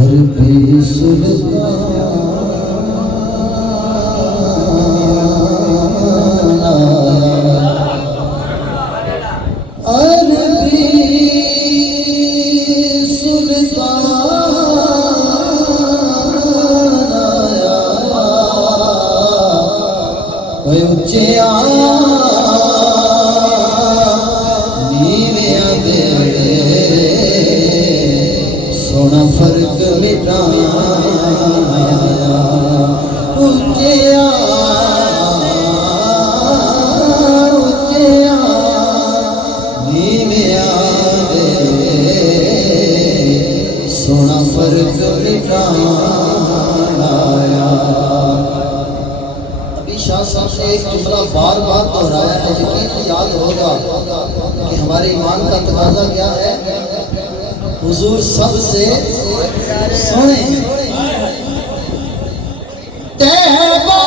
ہر بھی سلطان سونا فرق مٹایا اچیا اچیا نیویا دے سونا فرق مٹایا ابھی شاہ صاحب نے ایک جملہ بار بار دہرایا ہے یقین یاد ہوگا کہ ہمارے ایمان کا تقاضا کیا ہے حضور سب سے سونے ہیں تیبہ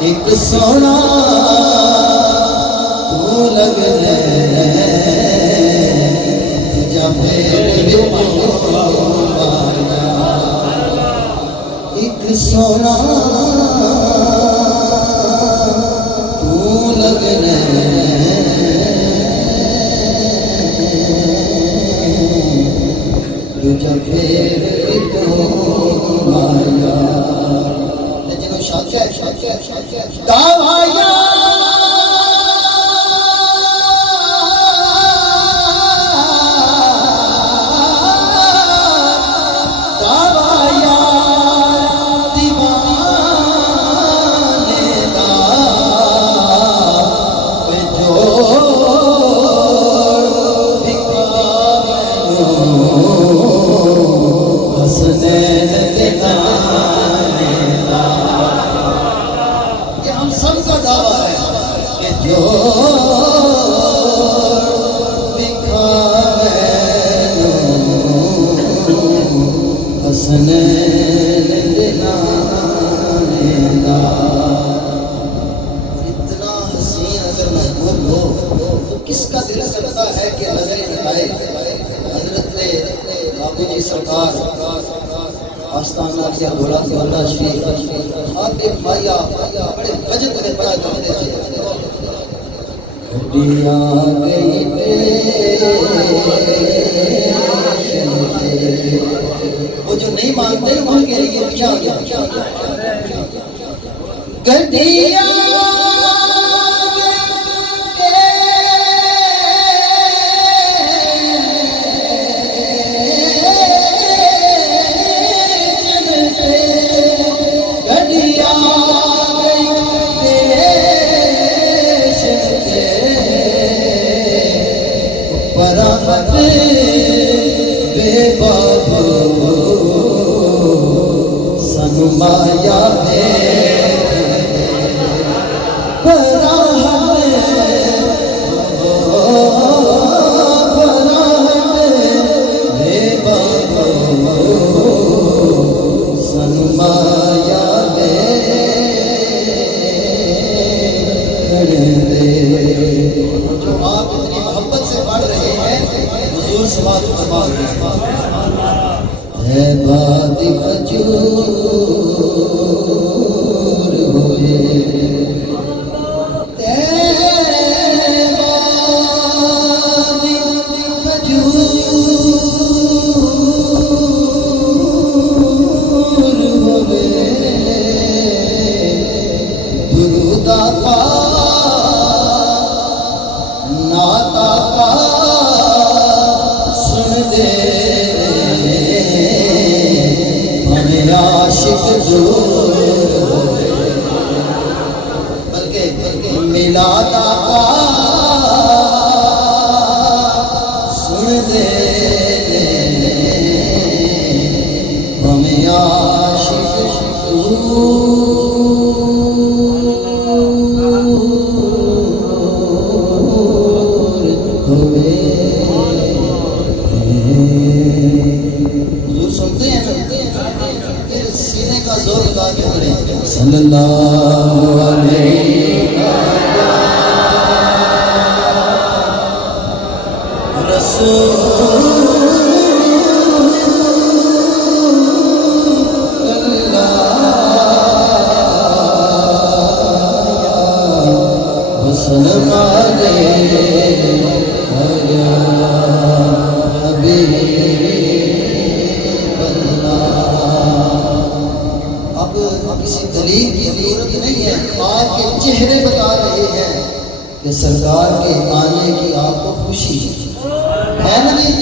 ایک سونا تو لگنے ایک سونا تو لگنے دوجا پھر تو آیا لیکن شاکر دعوایا آستانہ کیا بھولا اللہ شریف آپ ایک بھائیہ بڑے وجد میں پڑا کرتے تھے گھڑیا گئی وہ جو نہیں مانتے وہاں کے لیے کیا گھڑیا مایا ہے جو آپ اتنی محبت سے پڑھ رہے ہیں حضور سماعت فرما ہے بات کجور ہوئے بلکہ میلاد آقا سن دے ہمیں عاشق ہوئے حضور سنتے ہیں پھر سینے کا زور لگا کے پڑھیں صلی اللہ علیہ رسول وسلم اب کسی دلیل کی ضرورت نہیں ہے، آپ کے چہرے بتا رہے ہیں کہ سرکار کے آنے کی آپ کو خوشی ہے نا جی؟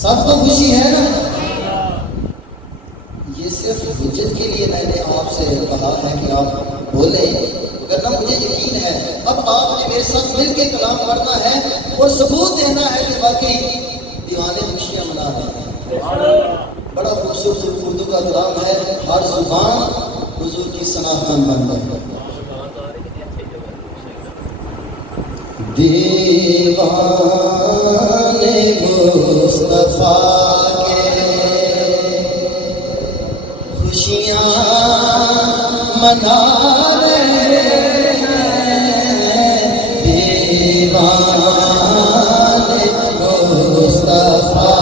سب کو خوشی ہے نا؟ یہ صرف حجت کے لیے میں نے آپ سے کہا ہے کہ آپ بولیں، ورنہ مجھے یقین ہے اب آپ نے میرے ساتھ مل کے کلام پڑھنا ہے اور ثبوت دینا ہے کہ باقی دیوانے خوشیاں منا رہے ہیں۔ بڑا خوبصورت اردو کا کلام ہے، ہر زبان حضور کی ثناء بن ہے۔ دیوانے مصطفیٰ کے خوشیاں منا رہے ہیں، دیوانے مصطفیٰ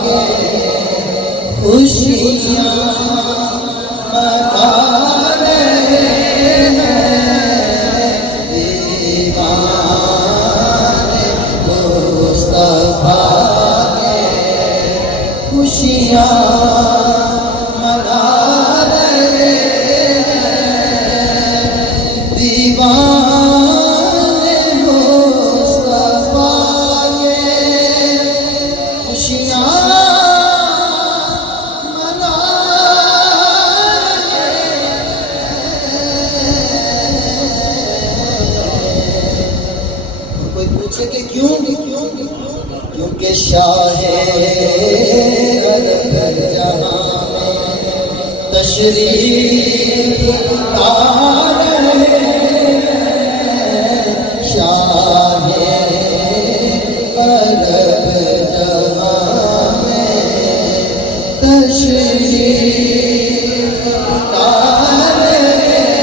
کے خوشیاں منا رہے ہیں، دیوانے مصطفیٰ کے خوشیاں منا رہے ہیں، دیوانے مصطفیٰ کے خوشیاں کیونکہ شاہ عرب جہاں میں تشریف لا رہے ہیں، شاہ عرب جہاں میں تشریف لا رہے ہیں،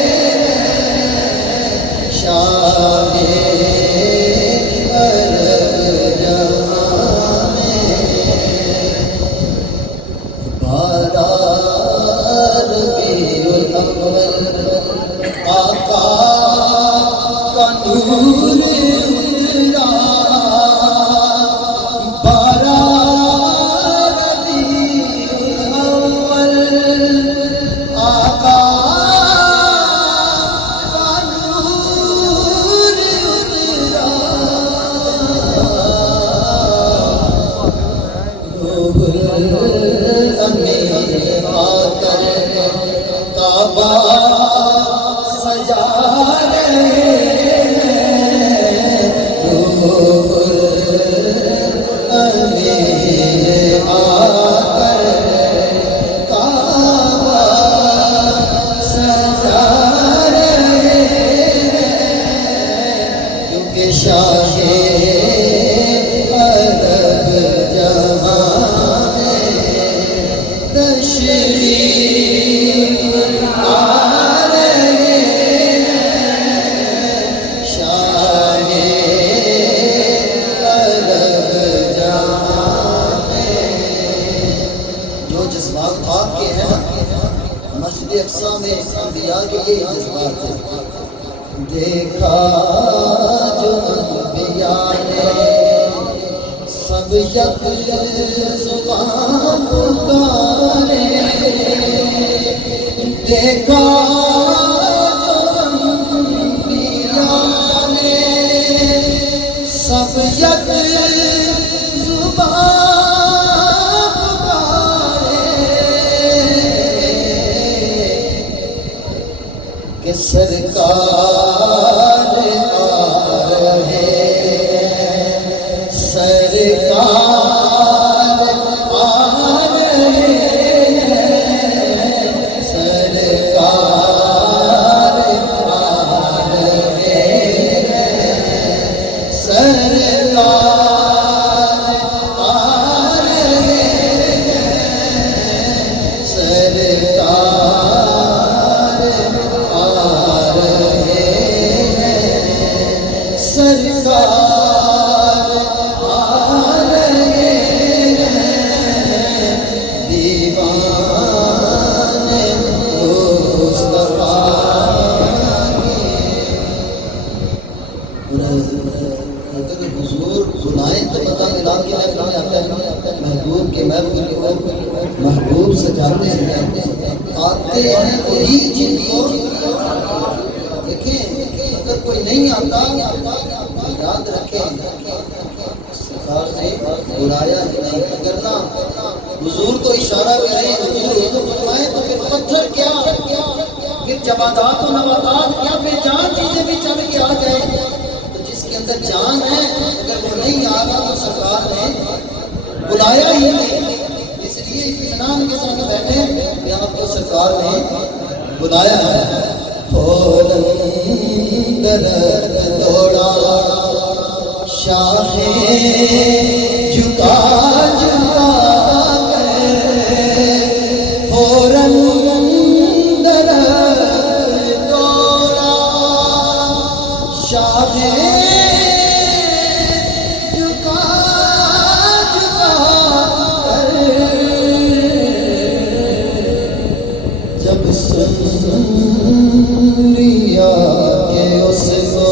شاہ دیکھا جو انبیاء نے سب یک زبان پکارے، دیکھا جو انبیاء نے سب یک زبان کہ سرکار آ رہے ہیں، سرکار آ رہے ہیں، سرکار محفل میں آتا ہے محبوب کے محفل کو محبوب سجاتے ہیں آتے ہیں وہی جن کو دیکھیں اگر کوئی نہیں آتا یاد رکھیں سرکار سے بلایا نہیں اگر نہ حضور کو اشارہ کریں حضور تو فرمائیں تو پھر پتھر کیا پھر جمادات و نباتات کیا بے جان چیزیں بھی چل کے آ جائیں تو جس کے اندر جان ہے اگر وہ نہیں آ رہا تو سرکار نے بلایا ہی نہیں اس لیے اطمینان کے ساتھ بیٹھے کہ آپ کو سرکار نے بلایا ہے فوراً درخت دوڑا شاخیں جھکا جھکا گئے فوراً درخت دوڑا شاخیں جھکا جھکا کر جب سن لیا کہ اس کو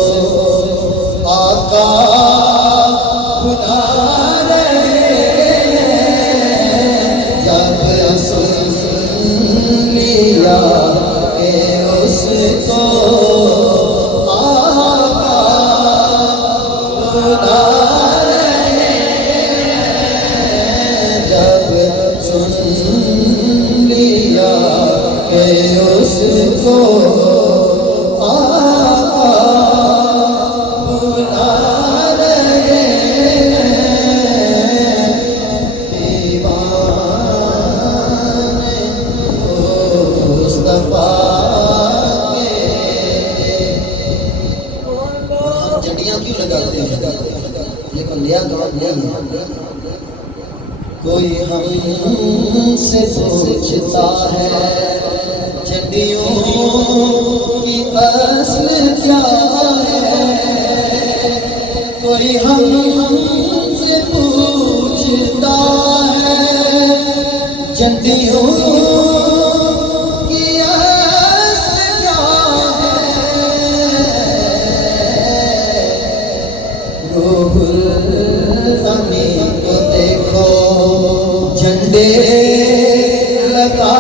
آقا بلا رہے ہیں جب سن لیا کہ اس کو آقا بلا رہے ہیں جب سن لیا کہ اس کو کوئی ہم سے پوچھتا ہے جڈیوں کی اصل کیا ہے کوئی ہم سے پوچھتا ہے جڈیوں کی اصل کیا ہے روح الامین کو دیکھو جھنڈے لگا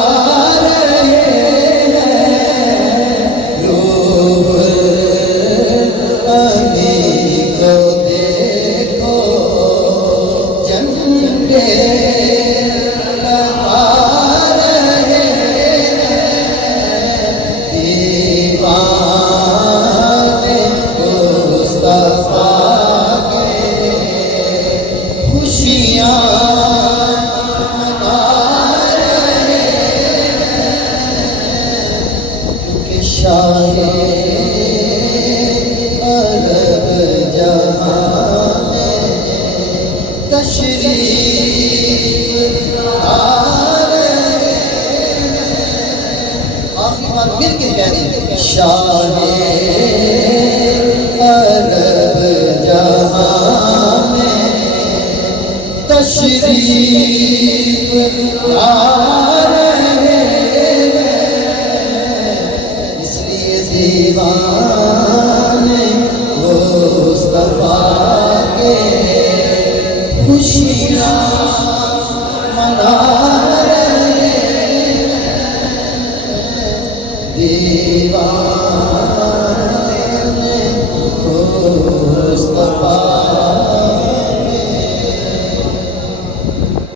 رہے ہیں روح الامین کو دیکھو جھنڈے لگا رہے ہیں دیوانے مصطفیٰ کے خوشیاں شاہ عرب جہاں میں تشریف آ رہے آخری بار مل کے کہہ شاہ عرب جہاں میں تشریف آ رہے دیوانے مصطفیٰ کے خوشیاں منا